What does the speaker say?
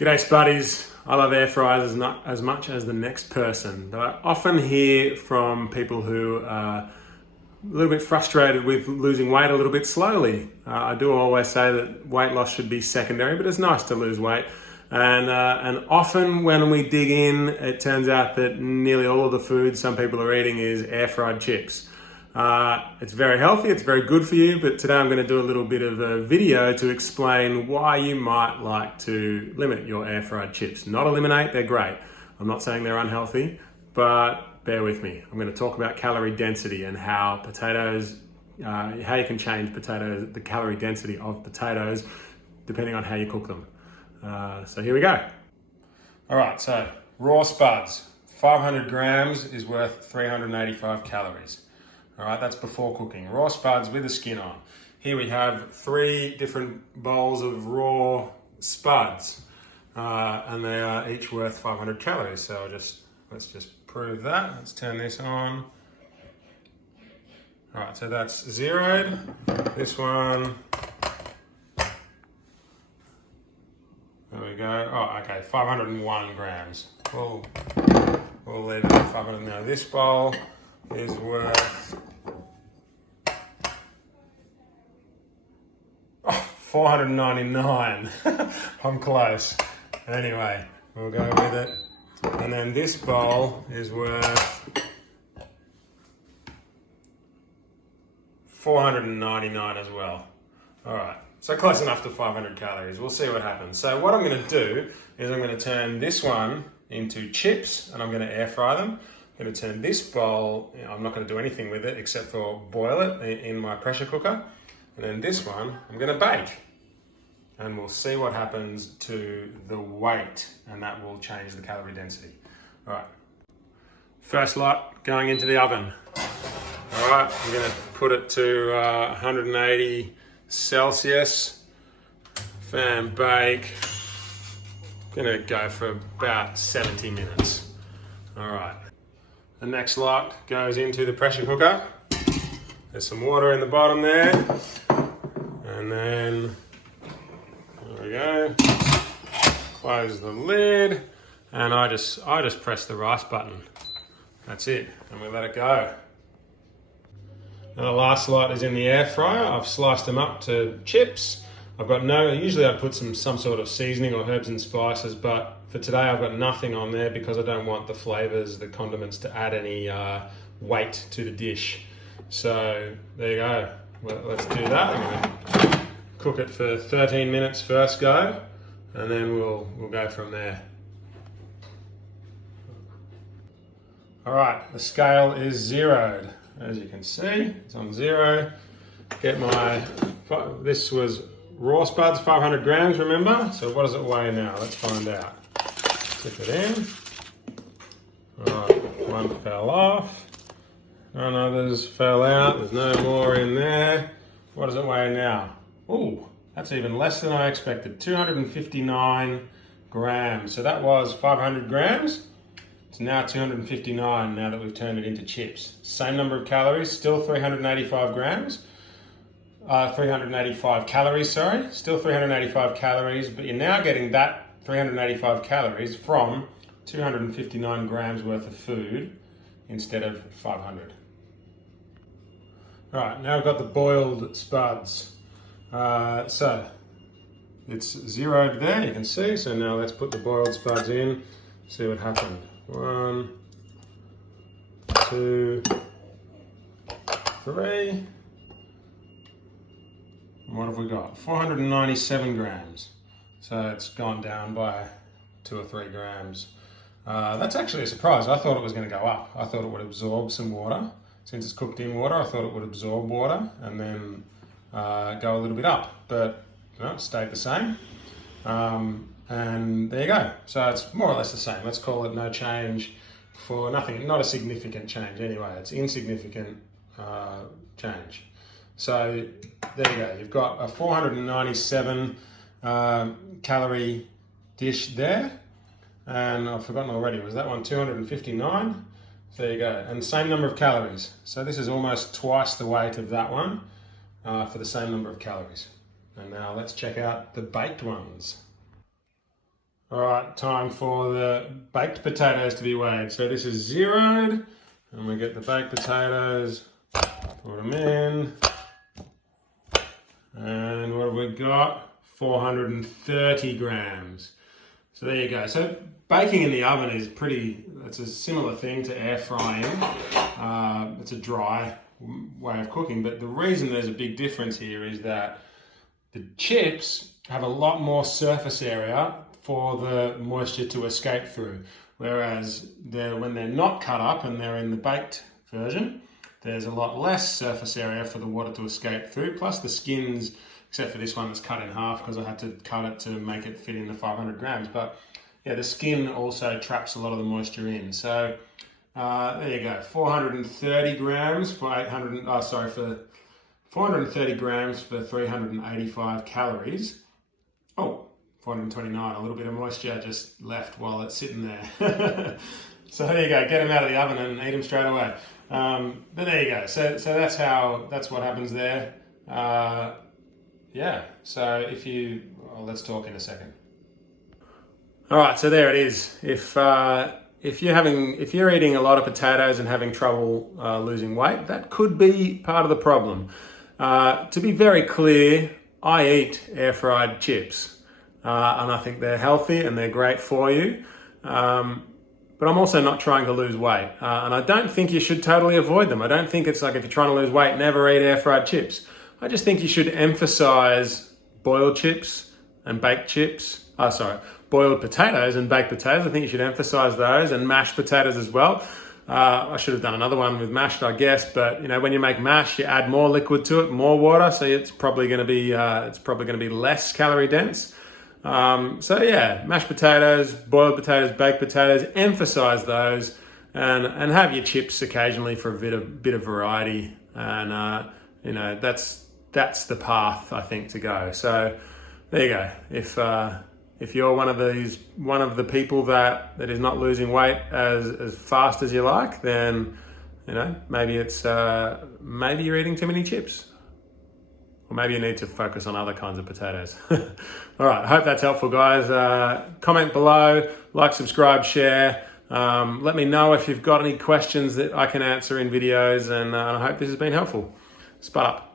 G'day Spuddies. I love air fryers as much as the next person, but I often hear from people who are a little bit frustrated with losing weight a little bit slowly. I do always say that weight loss should be secondary, but it's nice to lose weight. And often when we dig in, it turns out that nearly all of the food some people are eating is air fried chips. It's very healthy, it's very good for you, but today I'm going to do a little bit of a video to explain why you might like to limit your air fried chips. Not eliminate, they're great. I'm not saying they're unhealthy, but bear with me. I'm going to talk about calorie density and how potatoes, how you can change the calorie density of potatoes depending on how you cook them. So here we go. All right, so raw spuds, 500 grams is worth 385 calories. All right, that's before cooking. Raw spuds with the skin on. Here we have 3 different bowls of raw spuds, and they are each worth 500 calories. So let's just prove that. Let's turn this on. All right, so that's zeroed. This one. There we go. Oh, okay, 501 grams. We'll leave it at 500. Now this bowl is worth 499. I'm close. Anyway, we'll go with it. And then this bowl is worth 499 as well. All right, so close enough to 500 calories. We'll see what happens. So what I'm going to do is I'm going to turn this one into chips and I'm going to air fry them. I'm going to turn this bowl, I'm not going to do anything with it except for boil it in my pressure cooker. And then this one, I'm going to bake. And we'll see what happens to the weight, and that will change the calorie density. All right. First lot going into the oven. All right, I'm going to put it to 180 Celsius. Fan bake. I'm going to go for about 70 minutes. All right. The next lot goes into the pressure cooker. There's some water in the bottom there. And then, there we go. Close the lid. And I just press the rice button. That's it. And we let it go. Now the last lot is in the air fryer. I've sliced them up to chips. Usually I put some sort of seasoning or herbs and spices, but for today I've got nothing on there because I don't want the flavors, the condiments to add any weight to the dish. So there you go. Well, let's do that. I'm going to cook it for 13 minutes first go, and then we'll go from there. All right, the scale is zeroed. As you can see, it's on 0. This was raw spuds, 500 grams, remember? So what does it weigh now? Let's find out. Tip it in. All right, one fell off. None others fell out. There's no more in there. What does it weigh now? Ooh, that's even less than I expected. 259 grams. So that was 500 grams. It's now 259 now that we've turned it into chips. Same number of calories, still 385 grams. 385 calories, sorry. Still 385 calories, but you're now getting that 385 calories from 259 grams worth of food instead of 500. All right, now I've got the boiled spuds. So it's zeroed there, you can see. So now let's put the boiled spuds in, see what happened. 1, 2, 3. And what have we got? 497 grams. So it's gone down by 2 or 3 grams. That's actually a surprise. I thought it was going to go up. I thought it would absorb some water. Since it's cooked in water, I thought it would absorb water and then go a little bit up. But no, it stayed the same. And there you go. So it's more or less the same. Let's call it no change for nothing. Not a significant change anyway. It's insignificant change. So there you go. You've got a 497 calorie dish there. And I've forgotten already, was that one 259? So there you go. And same number of calories. So this is almost twice the weight of that one for the same number of calories. And now let's check out the baked ones. All right, time for the baked potatoes to be weighed. So this is zeroed, and we get the baked potatoes, put them in, and what have we got? 430 grams. So there you go. So baking in the oven is it's a similar thing to air frying. It's a dry way of cooking, but the reason there's a big difference here is that the chips have a lot more surface area for the moisture to escape through, whereas when they're not cut up and they're in the baked version, there's a lot less surface area for the water to escape through, plus the skins, except for this one that's cut in half because I had to cut it to make it fit in the 500 grams, but yeah, the skin also traps a lot of the moisture in. So there you go, 430 grams for 430 grams for 385 calories. Oh, 429, a little bit of moisture just left while it's sitting there. So there you go, get them out of the oven and eat them straight away. But there you go, so that's what happens there. Yeah, so let's talk in a second. All right, so there it is. If you're eating a lot of potatoes and having trouble losing weight, that could be part of the problem. To be very clear, I eat air fried chips. And I think they're healthy and they're great for you. But I'm also not trying to lose weight. And I don't think you should totally avoid them. I don't think it's like if you're trying to lose weight, never eat air fried chips. I just think you should emphasize boiled chips and baked chips. Boiled potatoes and baked potatoes. I think you should emphasize those, and mashed potatoes as well. I should have done another one with mashed, I guess, but when you make mash, you add more liquid to it, more water, so it's probably going to be less calorie dense. So yeah, mashed potatoes, boiled potatoes, baked potatoes, emphasize those, and have your chips occasionally for a bit of variety, and that's the path I think to go. So there you go. If you're one of the people that is not losing weight as fast as you like, then maybe you're eating too many chips. Or maybe you need to focus on other kinds of potatoes. All right, I hope that's helpful, guys. Comment below, like, subscribe, share. Let me know if you've got any questions that I can answer in videos, and I hope this has been helpful. Spud up.